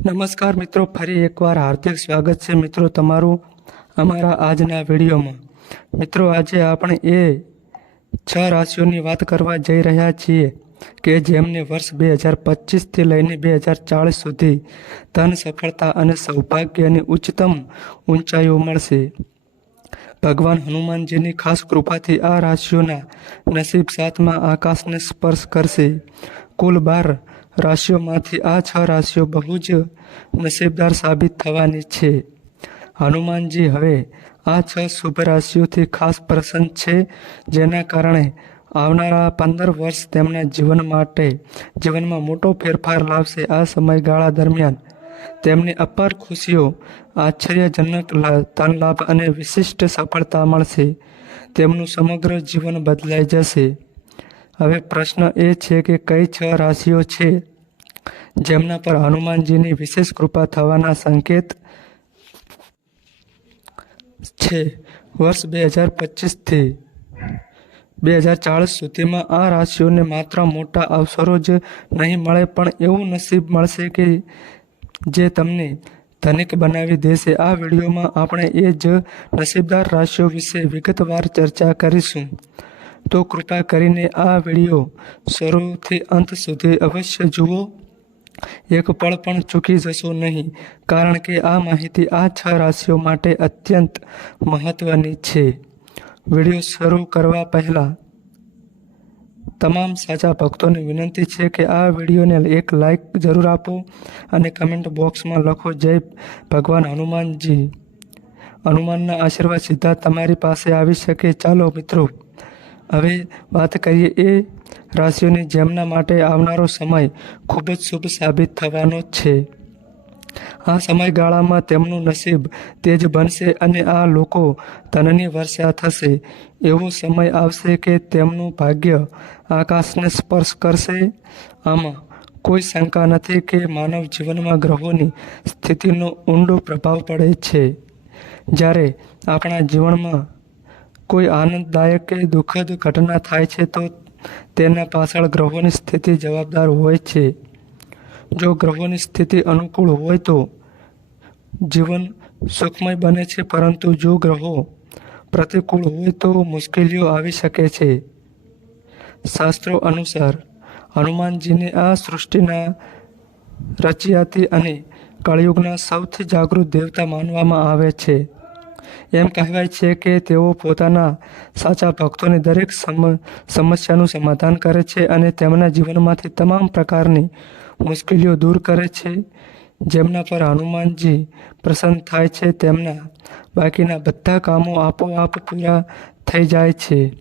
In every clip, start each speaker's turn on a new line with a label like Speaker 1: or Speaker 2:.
Speaker 1: નમસ્કાર મિત્રો, ફરી એકવાર હાર્દિક સ્વાગત છે મિત્રો તમારું અમારા આજના વિડીયોમાં. મિત્રો, આજે આપણે એ છ રાશિઓની વાત કરવા જઈ રહ્યા છીએ કે જેમને વર્ષ બે હજાર પચીસથી લઈને બે હજાર ચાળીસ સુધી ધન સફળતા અને સૌભાગ્યની ઉચ્ચતમ ઊંચાઈઓ મળશે. ભગવાન હનુમાનજીની ખાસ કૃપાથી આ રાશિઓના નસીબ સાતમાં આકાશને સ્પર્શ કરશે. કુલ બાર રાશિઓમાંથી આ છ રાશિઓ બહુ જ નસીબદાર સાબિત થવાની છે. હનુમાનજી હવે આ છ શુભ રાશિઓથી ખાસ પ્રસન્ન છે, જેના કારણે આવનારા પંદર વર્ષ તેમના જીવન માટે જીવનમાં મોટો ફેરફાર લાવશે. આ સમયગાળા દરમિયાન તેમને અપાર ખુશીઓ, આશ્ચર્યજનક ધન લાભ અને વિશિષ્ટ સફળતા મળશે. તેમનું સમગ્ર જીવન બદલાઈ જશે. હવે પ્રશ્ન એ છે કે કઈ છ રાશિઓ છે? જેમના પર હનુમાનજીની વિશેષ કૃપા થવાના સંકેત છે. વર્ષ બે હજાર પચીસથી બે હજાર ચાળીસ સુધીમાં આ રાશિઓને માત્ર મોટા અવસરો જ નહીં મળે, પણ એવું નસીબ મળશે કે જે તમને ધનિક બનાવી દેશે. આ વિડીયોમાં આપણે એ જ નસીબદાર રાશિઓ વિશે વિગતવાર ચર્ચા કરીશું. તો કૃપા કરીને આ વીડિયો શરૂથી અંત સુધી અવશ્ય જુઓ. એક પળ પણ ચૂકી જશો નહીં, કારણ કે આ માહિતી આ છ રાશિઓ માટે અત્યંત મહત્વની છે. વીડિયો શરૂ કરવા પહેલાં તમામ સાચા ભક્તોને વિનંતી છે કે આ વિડીયોને એક લાઈક જરૂર આપો અને કમેન્ટ બોક્સમાં લખો, જય ભગવાન હનુમાનજી. હનુમાનના આશીર્વાદ સીધા તમારી પાસે આવી શકે. ચાલો મિત્રો હવે વાત કરીએ એ રાશિઓની જેમના માટે આવનારો સમય ખૂબ જ શુભ સાબિત થવાનો છે. આ સમયગાળામાં તેમનું નસીબ તેજ બનશે અને આ લોકો ધનની વર્ષા થશે. એવો સમય આવશે કે તેમનું ભાગ્ય આકાશને સ્પર્શ કરશે. આમાં કોઈ શંકા નથી કે માનવ જીવનમાં ગ્રહોની સ્થિતિનો ઊંડો પ્રભાવ પડે છે. જ્યારે આપણા જીવનમાં કોઈ આનંદદાયક કે દુઃખદ ઘટના થાય છે તો તેના પાછળ ગ્રહોની સ્થિતિ જવાબદાર હોય છે. જો ગ્રહોની સ્થિતિ અનુકૂળ હોય તો જીવન સુખમય બને છે, પરંતુ જો ગ્રહો પ્રતિકૂળ હોય તો મુશ્કેલીઓ આવી શકે છે. શાસ્ત્રો અનુસાર હનુમાનજીને આ સૃષ્ટિના રચિયાતી અને કળિયુગના સૌથી જાગૃત દેવતા માનવામાં આવે છે. એમ કહેવાય છે કે તેઓ પોતાના સાચા ભક્તોની દરેક સમ સમસ્યાનું સમાધાન કરે છે અને તેમના જીવનમાંથી તમામ પ્રકારની મુશ્કેલીઓ દૂર કરે છે. જેમના પર હનુમાનજી પ્રસન્ન થાય છે, તેમના બાકીના બધા કામો આપોઆપ પૂરા થઈ જાય છે.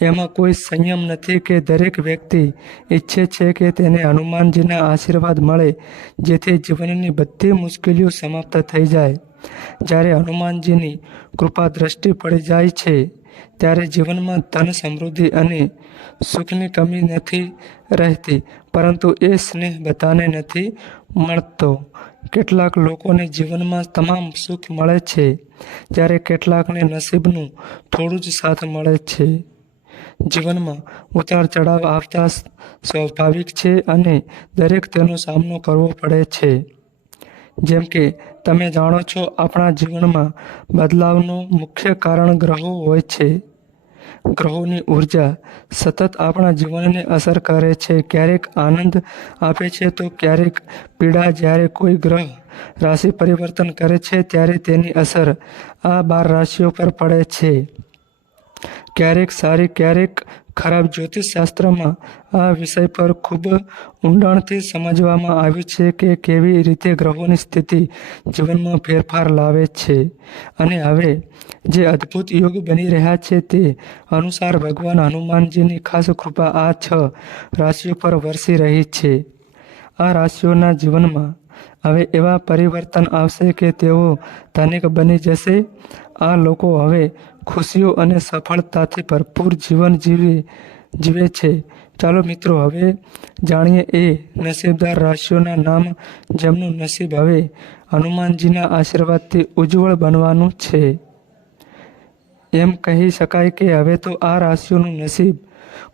Speaker 1: એમાં કોઈ સંયમ નથી કે દરેક વ્યક્તિ ઈચ્છે છે કે તેને હનુમાનજીના આશીર્વાદ મળે, જેથી જીવનની બધી મુશ્કેલીઓ સમાપ્ત થઈ જાય. જ્યારે હનુમાનજીની કૃપા દ્રષ્ટિ પડી જાય છે, ત્યારે જીવનમાં ધન સમૃદ્ધિ અને સુખની કમી નથી રહેતી, પરંતુ એ સ્નેહ બધાને નથી મળતો. કેટલાક લોકોને જીવનમાં તમામ સુખ મળે છે, જ્યારે કેટલાકને નસીબનું થોડું જ સાથ મળે છે. જીવનમાં ઉતાર ચઢાવ આવતા સ્વાભાવિક છે અને દરેક તેનો સામનો કરવો પડે છે. જેમ કે તમે જાણો છો આપણા જીવનમાં બદલાવનું મુખ્ય કારણ ગ્રહો હોય છે. ગ્રહોની ઊર્જા સતત આપણા જીવનને અસર કરે છે. ક્યારેક આનંદ આપે છે તો ક્યારેક પીડા જ્યારે કોઈ ગ્રહ રાશિ પરિવર્તન કરે છે ત્યારે તેની અસર આ બાર રાશિઓ પર પડે છે. ક્યારેક સારી, ક્યારેક ખરાબ જ્યોતિષશાસ્ત્રમાં આ વિષય પર ખૂબ ઊંડાણથી સમજવામાં આવ્યું છે કે કેવી રીતે ગ્રહોની સ્થિતિ જીવનમાં ફેરફાર લાવે છે. અને હવે જે અદ્ભુત યોગ બની રહ્યા છે તે અનુસાર ભગવાન હનુમાનજીની ખાસ કૃપા આ છ રાશિઓ પર વરસી રહી છે. આ રાશિઓના જીવનમાં હવે એવા પરિવર્તન આવશે કે તેઓ ધનિક બની જશે. આ લોકો હવે ખુશીઓ અને સફળતાથી ભરપૂર જીવન જીવી, જીવે છે. ચાલો મિત્રો, હવે જાણીએ એ નસીબદાર રાશિઓના નામ જેમનું નસીબ હવે હનુમાનજીના આશીર્વાદથી ઉજ્જવળ બનવાનું છે. એમ કહી શકાય કે હવે તો આ રાશિઓનું નસીબ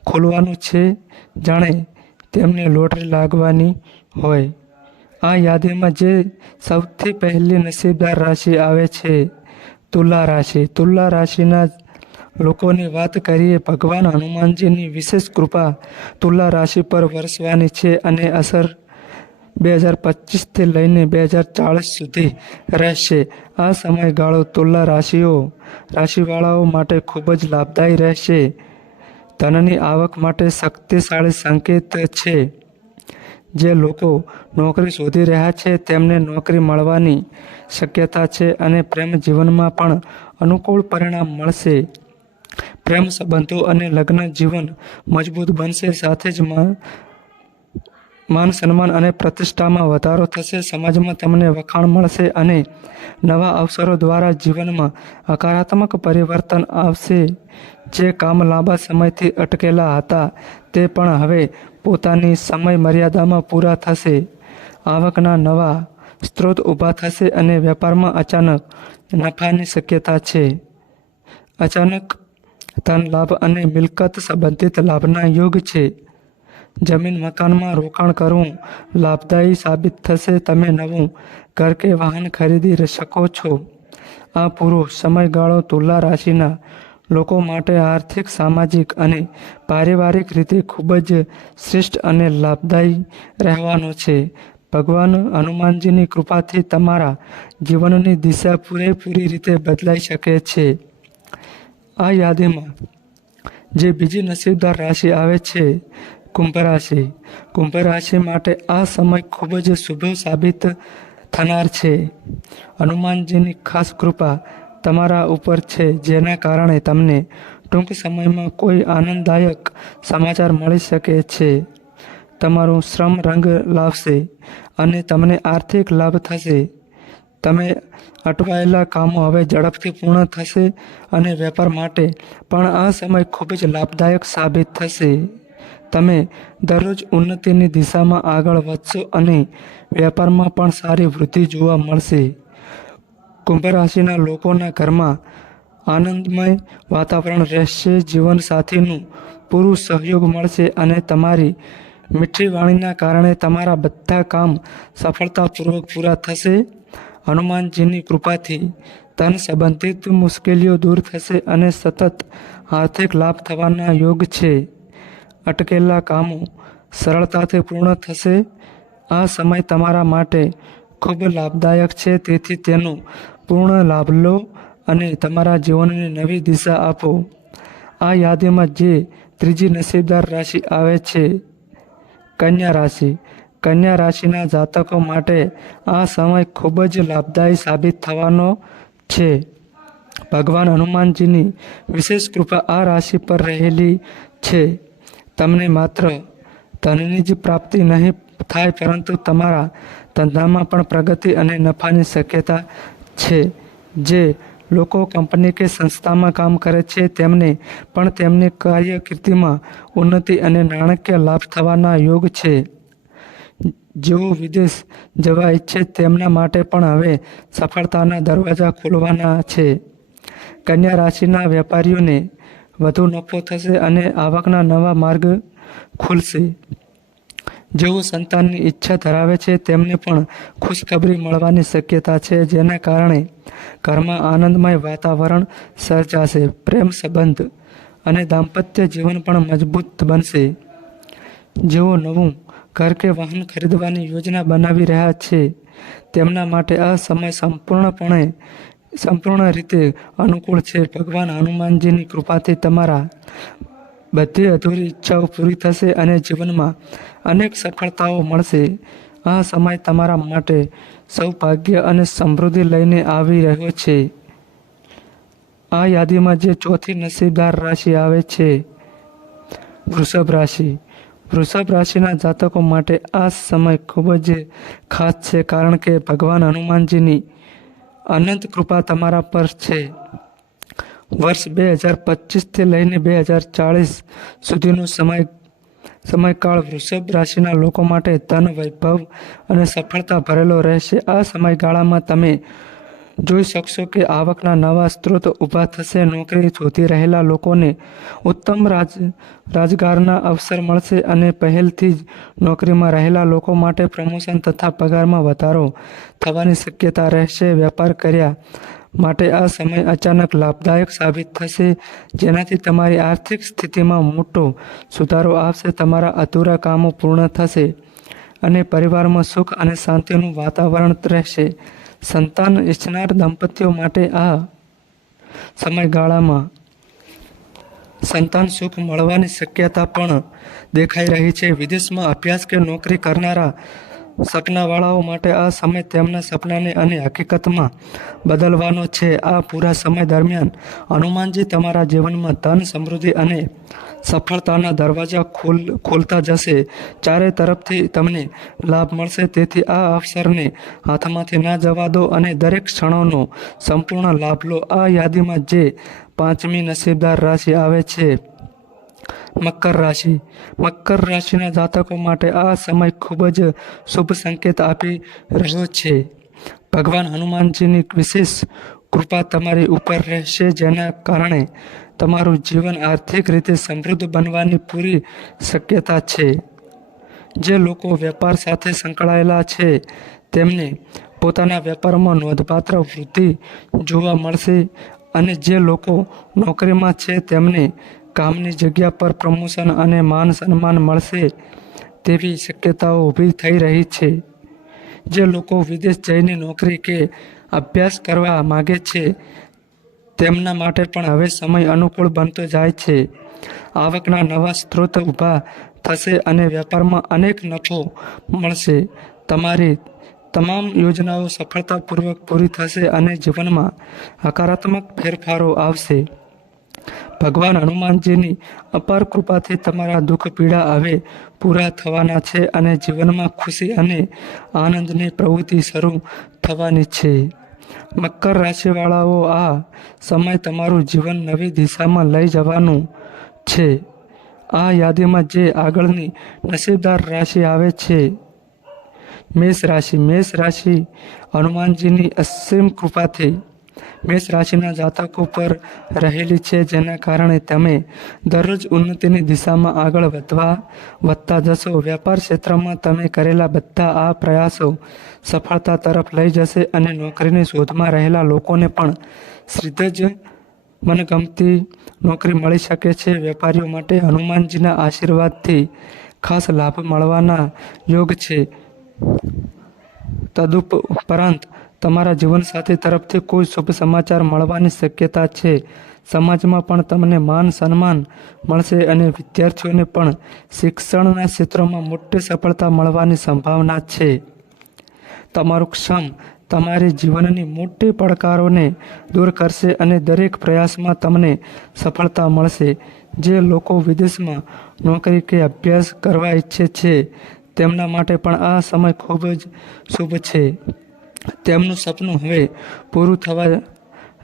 Speaker 1: ખોલવાનું છે. જાણે તેમને લોટરી લાગવાની હોય. આ યાદીમાં જે સૌથી પહેલી નસીબદાર રાશિ આવે છે, તુલા રાશિ. તુલા રાશિના લોકોની વાત કરીએ, ભગવાન હનુમાનજીની વિશેષ કૃપા તુલા રાશિ પર વરસવાની છે અને અસર બે હજાર પચીસથી લઈને બે હજાર ચાળીસ સુધી રહેશે. આ સમયગાળો તુલા રાશિઓ, રાશિવાળાઓ માટે ખૂબ જ લાભદાયી રહેશે. ધનની આવક માટે શક્તિશાળી સંકેત છે. જે લોકો નોકરી શોધી રહ્યા છે, તેમને નોકરી મળવાની શક્યતા છે અને પ્રેમ જીવનમાં પણ અનુકૂળ પરિણામ મળશે. પ્રેમ સંબંધો અને લગ્ન જીવન મજબૂત બનશે. સાથે જ માન, સન્માન અને પ્રતિષ્ઠામાં વધારો થશે. સમાજમાં તમને વખાણ મળશે અને નવા અવસરો દ્વારા જીવનમાં હકારાત્મક પરિવર્તન આવશે. જે કામ લાંબા સમયથી અટકેલા હતા, તે પણ હવે પોતાની સમય મર્યાદામાં પૂરા થશે. આવકના નવા સ્ત્રોત ઊભા થશે અને વેપારમાં અચાનક નફાની શક્યતા છે. અચાનક ધન લાભ અને મિલકત સંબંધિત લાભના યોગ છે. જમીન મકાનમાં રોકાણ કરવું લાભદાયી સાબિત થશે તમે નવું. ઘર કે વાહન ખરીદી શકો છો. આ પૂરો સમયગાળો તુલા રાશિના લોકો માટે આર્થિક, સામાજિક અને પારિવારિક રીતે ખૂબ જ શ્રેષ્ઠ અને લાભદાયી રહેવાનો છે. ભગવાન હનુમાનજીની કૃપાથી તમારા જીવનની દિશા પૂરેપૂરી રીતે બદલાઈ શકે છે. આ યાદીમાં જે બીજી નસીબદાર રાશિ આવે છે કુંભ રાશિ કુંભ રાશિ માટે આ સમય ખૂબ જ શુભ સાબિત થનાર છે. હનુમાનજીની ખાસ કૃપા તમારા ઉપર છે, જેના કારણે તમને ટૂંક સમયમાં કોઈ આનંદદાયક સમાચાર મળી શકે છે. તમારું શ્રમ રંગ લાવશે અને તમને આર્થિક લાભ થશે. તમે અટવાયેલા કામો હવે ઝડપથી પૂર્ણ થશે અને વેપાર માટે પણ આ સમય ખૂબ જ લાભદાયક સાબિત થશે. તમે દરરોજ ઉન્નતિની દિશામાં આગળ વધશો અને વેપારમાં પણ સારી વૃદ્ધિ જોવા મળશે. કુંભ રાશિના લોકોના ઘરમાં આનંદમય વાતાવરણ રહેશે, જીવનસાથીનું પૂરું સહયોગ મળશે અને તમારી મીઠી વાણીના કારણે તમારા બધા કામ સફળતાપૂર્વક પૂરા થશે. હનુમાનજીની કૃપાથી ધન સંબંધિત મુશ્કેલીઓ દૂર થશે અને સતત આર્થિક લાભ થવાના યોગ છે. અટકેલા કામો સરળતાથી પૂર્ણ થશે. આ સમય તમારા માટે ખૂબ લાભદાયક છે. તેથી તેનો પૂર્ણ લાભ લો અને તમારા જીવનને નવી દિશા આપો. આ યાદીમાં જે ત્રીજી નસીબદાર રાશિ આવે છે, કન્યા રાશિ. કન્યા રાશિના જાતકો માટે આ સમય ખૂબ જ લાભદાયી સાબિત થવાનો છે. ભગવાન હનુમાનજીની વિશેષ કૃપા આ રાશિ પર રહેલી છે. તમને માત્ર ધનની જ પ્રાપ્તિ નહીં થાય, પરંતુ તમારા ધંધામાં પણ પ્રગતિ અને નફાની શક્યતા છે. જે લોકો કંપની કે સંસ્થામાં કામ કરે છે, તેમને પણ તેમની કાર્યકીર્તિમાં ઉન્નતિ અને નાણાકીય લાભ થવાના યોગ છે. જેઓ વિદેશ જવા ઈચ્છે, તેમના માટે પણ હવે સફળતાના દરવાજા ખોલવાના છે. કન્યા રાશિના વેપારીઓને વધુ નફો થશે અને આવકના નવા માર્ગ ખુલશે. જેઓ સંતાનની ઈચ્છા ધરાવે છે, તેમને પણ ખુશખબરી મળવાની શક્યતા છે, જેના કારણે ઘરમાં આનંદમય વાતાવરણ સર્જાશે, પ્રેમ સંબંધ અને દાંપત્ય જીવન પણ મજબૂત બનશે. જેઓ નવું ઘર કે વાહન ખરીદવાની યોજના બનાવી રહ્યા છે, તેમના માટે આ સમય સંપૂર્ણપણે સંપૂર્ણ રીતે અનુકૂળ છે. ભગવાન હનુમાનજીની કૃપાથી તમારા બધી અધૂરી ઈચ્છાઓ પૂરી થશે અને જીવનમાં અનેક સફળતાઓ મળશે. આ સમય તમારા માટે સૌભાગ્ય અને સમૃદ્ધિ લઈને આવી રહ્યો છે. આ યાદીમાં જે ચોથી નસીબદાર રાશિ આવે છે, વૃષભ રાશિ. વૃષભ રાશિના જાતકો માટે આ સમય ખૂબ જ ખાસ છે કારણ કે ભગવાન હનુમાનજીની અનંત કૃપા તમારા પર છે. વર્ષ બે હજાર પચીસથી લઈને બે હજાર ચાળીસ સુધીનો સમય, સમયકાળ વૃષભ રાશિના લોકો માટે ધન, વૈભવ અને સફળતા ભરેલો રહેશે. આ સમયગાળામાં તમે જોઈ શકશો કે આવકના નવા સ્ત્રોત ઊભા થશે, નોકરી શોધી રહેલા લોકોને ઉત્તમ રાજ, રાજગારના અવસર મળશે અને પહેલથી જ નોકરીમાં રહેલા લોકો માટે પ્રમોશન તથા પગારમાં વધારો થવાની શક્યતા રહેશે. વેપાર કર્યા માટે આ સમય અચાનક લાભદાયક સાબિત થશે, જેનાથી તમારી આર્થિક સ્થિતિમાં મોટો સુધારો આવશે, તમારા અધૂરા કામો પૂર્ણ થશે અને પરિવારમાં સુખ અને શાંતિનું વાતાવરણ રહેશે. સંતાન ઈચ્છનાર દંપતીઓ માટે આ સમયગાળામાં સંતાન સુખ મળવાની શક્યતા પણ દેખાઈ રહી છે. વિદેશમાં અભ્યાસ કે નોકરી કરનારા સપનાવાળાઓ માટે આ સમય તેમના સપનાને અને હકીકતમાં બદલવાનો છે. આ પૂરા સમય દરમિયાન હનુમાનજી તમારા જીવનમાં ધન, સમૃદ્ધિ અને સફળતાના દરવાજા ખોલ, ખોલતા જશે. ચારે તરફથી તમને લાભ મળશે. તેથી આ અવસરને હાથમાંથી ના જવા દો અને દરેક ક્ષણોનો સંપૂર્ણ લાભ લો. આ યાદીમાં જે પાંચમી નસીબદાર રાશિ આવે છે, મકર રાશિ. મકર રાશિના જાતકો માટે આ સમય ખૂબ જ શુભ સંકેત આપી રહ્યો છે. ભગવાન હનુમાનજીની વિશેષ કૃપા તમારી ઉપર રહેશે, જેના કારણે તમારું જીવન આર્થિક રીતે સમૃદ્ધ બનવાની પૂરી શક્યતા છે. જે લોકો વેપાર સાથે સંકળાયેલા છે, તેમને પોતાના વેપારમાં નોંધપાત્ર વૃદ્ધિ જોવા મળશે અને જે લોકો નોકરીમાં છે, તેમને કામની જગ્યા પર પ્રમોશન અને માન સન્માન મળશે તેવી શક્યતાઓ ઊભી થઈ રહી છે. જે લોકો વિદેશ જઈને નોકરી કે અભ્યાસ કરવા માગે છે. તેમના માટે પણ હવે સમય અનુકૂળ બનતો જાય છે. આવકના નવા સ્ત્રોત ઊભા થશે અને વેપારમાં અનેક નફો મળશે. તમારી તમામ યોજનાઓ સફળતાપૂર્વક પૂરી થશે અને જીવનમાં હકારાત્મક ફેરફારો આવશે. ભગવાન હનુમાનજીની અપાર કૃપાથી તમારા દુઃખ, પીડા હવે પૂરા થવાના છે અને જીવનમાં ખુશી અને આનંદની પ્રવૃત્તિ શરૂ થવાની છે. મકર રાશિવાળાઓ આ સમય તમારું જીવન નવી દિશામાં લઈ જવાનું છે. આ યાદીમાં જે આગળની નસીબદાર રાશિ આવે છે, મેષ રાશિ. મેષ રાશિ હનુમાનજીની અસીમ કૃપાથી મેષ રાશિના જાતકો પર રહેલી છે, જેના કારણે તમે દરરોજ ઉન્નતિની દિશામાં આગળ વધવા, વધતા જશો. વેપાર ક્ષેત્રમાં તમે કરેલા બધા આ પ્રયાસો સફળતા તરફ લઈ જશે અને નોકરીની શોધમાં રહેલા લોકોને પણ સીધે જ મનગમતી નોકરી મળી શકે છે. વેપારીઓ માટે હનુમાનજીના આશીર્વાદથી ખાસ લાભ મળવાના યોગ છે. તદુપરાંત તમારા જીવનસાથી તરફથી કોઈ શુભ સમાચાર મળવાની શક્યતા છે. સમાજમાં પણ તમને માન સન્માન મળશે અને વિદ્યાર્થીઓને પણ શિક્ષણના ક્ષેત્રમાં મોટી સફળતા મળવાની સંભાવના છે. તમારું ક્ષમ તમારી જીવનની મોટી પડકારોને દૂર કરશે અને દરેક પ્રયાસમાં તમને સફળતા મળશે. જે લોકો વિદેશમાં નોકરી કે અભ્યાસ કરવા ઈચ્છે છે, તેમના માટે પણ આ સમય ખૂબ જ શુભ છે. તેમનું સપનું હવે પૂરું થવા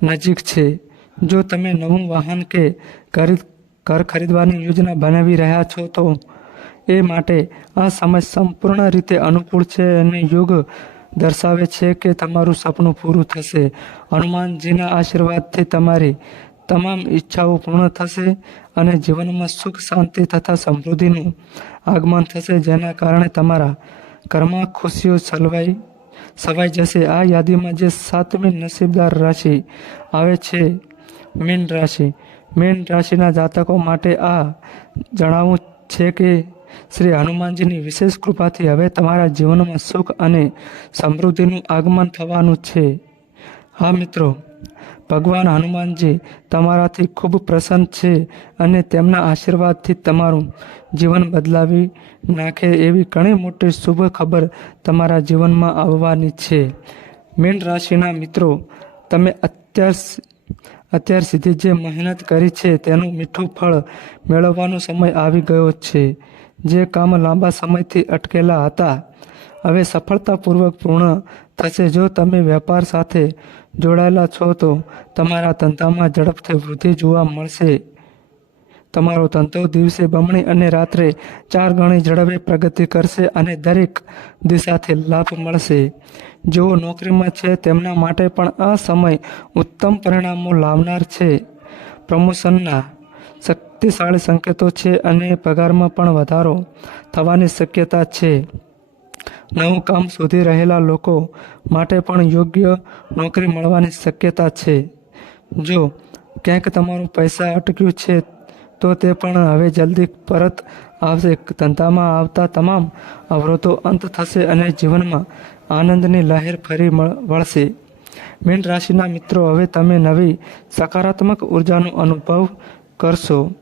Speaker 1: નજીક છે. જો તમે નવું વાહન કે ઘર ખરીદવાની યોજના બનાવી રહ્યા છો, તો એ માટે આ સમય સંપૂર્ણ રીતે અનુકૂળ છે અને યોગ દર્શાવે છે કે તમારું સપનું પૂરું થશે. હનુમાનજીના આશીર્વાદથી તમારી તમામ ઈચ્છાઓ પૂર્ણ થશે અને જીવનમાં સુખ, શાંતિ તથા સમૃદ્ધિનું આગમન થશે, જેના કારણે તમારા ઘરમાં ખુશીઓ છલવાઈ સવાઈ જશે. આ યાદીમાં જે સાતમી નસીબદાર રાશિ આવે છે, મીન રાશિ. મીન રાશિના જાતકો માટે આ જણાવવું છે કે શ્રી હનુમાનજીની વિશેષ કૃપાથી હવે તમારા જીવનમાં સુખ અને સમૃદ્ધિનું આગમન થવાનું છે. હા મિત્રો ભગવાન હનુમાનજી તમારાથી ખૂબ પ્રસન્ન છે અને તેમના આશીર્વાદથી તમારું જીવન બદલાવી નાખે એવી ઘણી મોટી શુભ ખબર તમારા જીવનમાં આવવાની છે. મીન રાશિના મિત્રો, તમે અત્યાર અત્યાર સુધી જે મહેનત કરી છે તેનું મીઠું ફળ મેળવવાનો સમય આવી ગયો છે. જે કામ લાંબા સમયથી અટકેલા હતા, હવે સફળતાપૂર્વક પૂર્ણ થશે જો તમે વેપાર સાથે જોડાયેલા છો તો તમારા ધંધામાં ઝડપથી વૃદ્ધિ જોવા મળશે. તમારો ધંધો દિવસે બમણી અને રાત્રે ચાર ગણી ઝડપે પ્રગતિ કરશે અને દરેક દિશાથી લાભ મળશે. જેઓ નોકરીમાં છે તેમના માટે પણ આ સમય ઉત્તમ પરિણામો લાવનાર છે. પ્રમોશનના શક્તિશાળી સંકેતો છે અને પગારમાં પણ વધારો થવાની શક્યતા છે. નવું કામ શોધી રહેલા લોકો માટે પણ યોગ્ય નોકરી મળવાની શક્યતા છે. જો ક્યાંક તમારું પૈસા અટક્યું છે, તો તે પણ હવે જલ્દી પરત આવશે. ધંધામાં આવતા તમામ અવરોધો અંત થશે અને જીવનમાં આનંદની લહેર ફરી વળશે. મીન રાશિના મિત્રો, હવે તમે નવી સકારાત્મક ઉર્જાનો અનુભવ કરશો.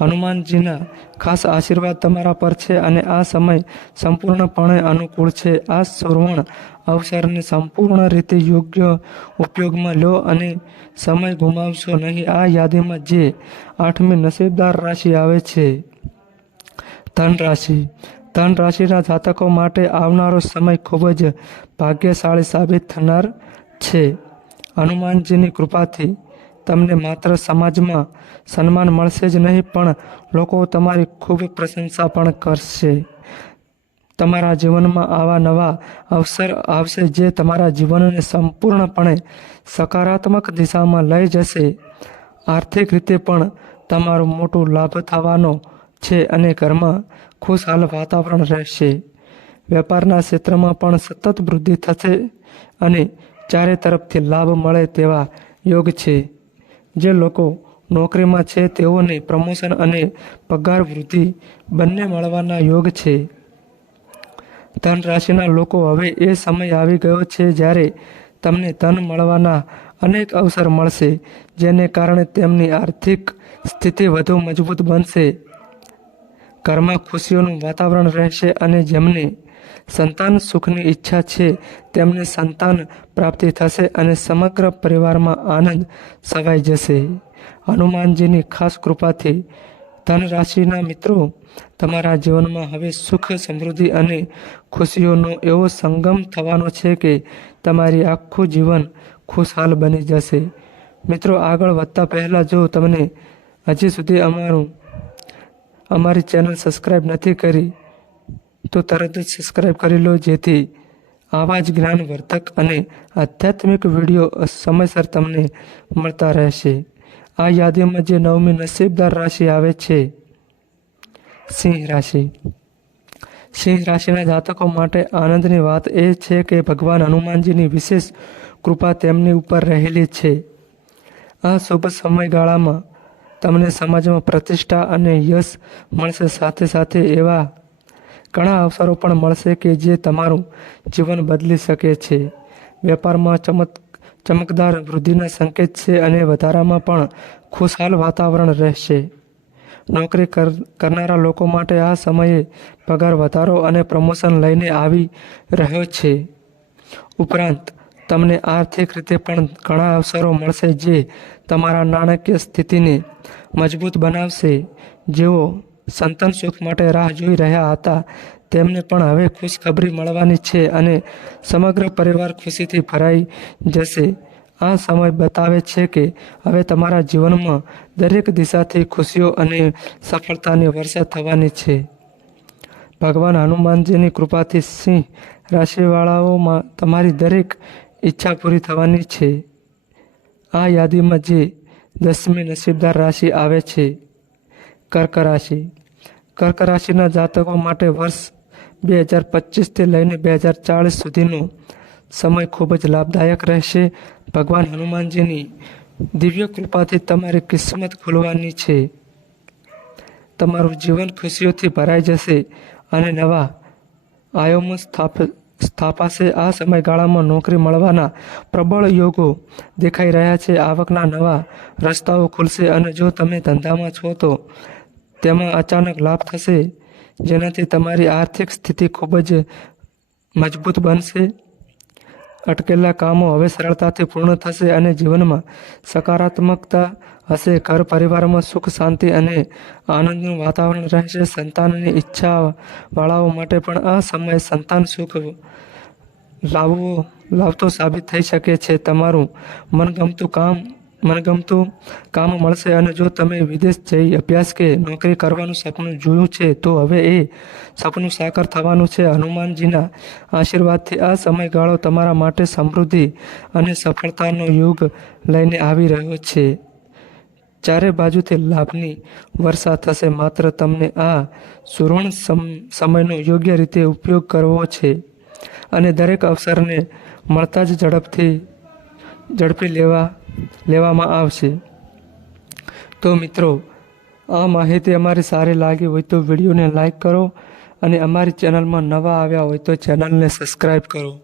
Speaker 1: હનુમાનજીના ખાસ આશીર્વાદ તમારા પર છે અને આ સમય સંપૂર્ણપણે અનુકૂળ છે. આ સુવર્ણ અવસરને સંપૂર્ણ રીતે યોગ્ય ઉપયોગમાં લો અને સમય ગુમાવશો નહીં. આ યાદીમાં જે આઠમી નસીબદાર રાશિ આવે છે, ધન રાશિ. ધન રાશિના જાતકો માટે આવનારો સમય ખૂબ જ ભાગ્યશાળી સાબિત થનાર છે. હનુમાનજીની કૃપાથી તમને માત્ર સમાજમાં સન્માન મળશે જ નહીં, પણ લોકો તમારી ખૂબ પ્રશંસા પણ કરશે. તમારા જીવનમાં આવા નવા અવસર આવશે જે તમારા જીવનને સંપૂર્ણપણે સકારાત્મક દિશામાં લઈ જશે. આર્થિક રીતે પણ તમારો મોટો લાભ થવાનો છે અને ઘરમાં ખુશહાલ વાતાવરણ રહેશે. વેપારના ક્ષેત્રમાં પણ સતત વૃદ્ધિ થશે અને ચારે તરફથી લાભ મળે તેવા યોગ છે. જે લોકો નોકરીમાં છે, તેઓને પ્રમોશન અને પગાર વૃદ્ધિ બંને મળવાના યોગ છે. ધન રાશિના લોકો હવે એ સમય આવી ગયો છે જ્યારે તમને ધન મળવાના અનેક અવસર મળશે, જેને કારણે તેમની આર્થિક સ્થિતિ વધુ મજબૂત બનશે. ઘરમાં ખુશીઓનું વાતાવરણ રહેશે અને જેમને સંતાન સુખની ઈચ્છા છે, તેમને સંતાન પ્રાપ્તિ થશે અને સમગ્ર પરિવારમાં આનંદ સગાઈ જશે. હનુમાનજીની ખાસ કૃપાથી ધન રાશિના મિત્રો, તમારા જીવનમાં હવે સુખ, સમૃદ્ધિ અને ખુશીઓનો એવો સંગમ થવાનો છે કે તમારી આખું જીવન ખુશહાલ બની જશે. મિત્રો, આગળ વધતા પહેલાં જો તમને હજી સુધી અમારું, અમારી ચેનલ સબસ્ક્રાઈબ નથી કરી તો તરત જ સબસ્ક્રાઈબ કરી લો, જેથી આવા જ જ્ઞાનવર્ધક અને આધ્યાત્મિક વીડિયો સમયસર તમને મળતા રહેશે. આ યાદીમાં જે નવમી નસીબદાર રાશિ આવે છે, સિંહ રાશિ. સિંહ રાશિના જાતકો માટે આનંદની વાત એ છે કે ભગવાન હનુમાનજીની વિશેષ કૃપા તેમની ઉપર રહેલી છે. આ શુભ સમયગાળામાં તમને સમાજમાં પ્રતિષ્ઠા અને યશ મળશે સાથે સાથે એવા ઘણા અવસરો પણ મળશે કે જે તમારું જીવન બદલી શકે છે. વેપારમાં ચમક, ચમકદાર વૃદ્ધિના સંકેત છે અને વધારામાં પણ ખુશહાલ વાતાવરણ રહેશે. નોકરી કર, કરનારા લોકો માટે આ સમયે પગાર વધારો અને પ્રમોશન લઈને આવી રહ્યો છે. ઉપરાંત, તમને આર્થિક રીતે પણ ઘણા અવસરો મળશે જે તમારા નાણાકીય સ્થિતિને મજબૂત બનાવશે. જેઓ સંતાન સુખ માટે રાહ જોઈ રહ્યા હતા. તેમને પણ હવે ખુશખબરી મળવાની છે અને સમગ્ર પરિવાર ખુશીથી ભરાઈ જશે. આ સમય બતાવે છે કે હવે તમારા જીવનમાં દરેક દિશાથી ખુશીઓ અને સફળતાની વર્ષા થવાની છે. ભગવાન હનુમાનજીની કૃપાથી સિંહ રાશિવાળાઓમાં તમારી દરેક ઈચ્છા પૂરી થવાની છે. આ યાદીમાં જે દસમી નસીબદાર રાશિ આવે છે. કર્ક રાશિ. કર્ક રાશિના જાતકો માટે વર્ષ બે હજાર પચીસથી લઈને બે હજાર ચાળીસ સુધીનો સમય ખૂબ જ લાભદાયક રહેશે. ભગવાન હનુમાનજીની દિવ્ય કૃપાથી તમારી કિસ્મત ખુલવાની છે. તમારું જીવન ખુશીઓથી ભરાઈ જશે અને નવા આયામો સ્થાપ, સ્થાપાશે. આ સમયગાળામાં નોકરી મળવાના પ્રબળ યોગો દેખાઈ રહ્યા છે. આવકના નવા રસ્તાઓ ખુલશે અને જો તમે ધંધામાં છો તો તેમાં અચાનક લાભ થશે, જેનાથી તમારી આર્થિક સ્થિતિ ખૂબ જ મજબૂત બનશે. અટકેલા કામો હવે સરળતાથી પૂર્ણ થશે અને જીવનમાં સકારાત્મકતા હશે. ઘર પરિવારમાં સુખ, શાંતિ અને આનંદનું વાતાવરણ રહેશે. સંતાનની ઈચ્છા વાળાઓ માટે પણ આ સમય સંતાન સુખ લાવવો, લાવતો સાબિત થઈ શકે છે. તમારું મનગમતું કામ મનગમતું કામ મળશે અને જો તમે વિદેશ જઈ અભ્યાસ કે નોકરી કરવાનું સપનું જોયું છે, તો હવે એ સપનું સાકાર થવાનું છે. હનુમાનજીના આશીર્વાદથી આ સમયગાળો તમારા માટે સમૃદ્ધિ અને સફળતાનો યુગ લઈને આવી રહ્યો છે. ચારે બાજુથી લાભની વર્ષા થશે. માત્ર તમને આ સુવર્ણ સમ- સમયનો યોગ્ય રીતે ઉપયોગ કરવો છે અને દરેક અવસરને મળતા જ ઝડપથી, ઝડપી લેવા લેવામાં આવશે. તો મિત્રો, આ માહિતી અમારી સારી લાગી હોય તો વિડીયોને લાઈક કરો અને અમારી ચેનલમાં નવા આવ્યા હોય તો ચેનલને સબસ્ક્રાઈબ કરો.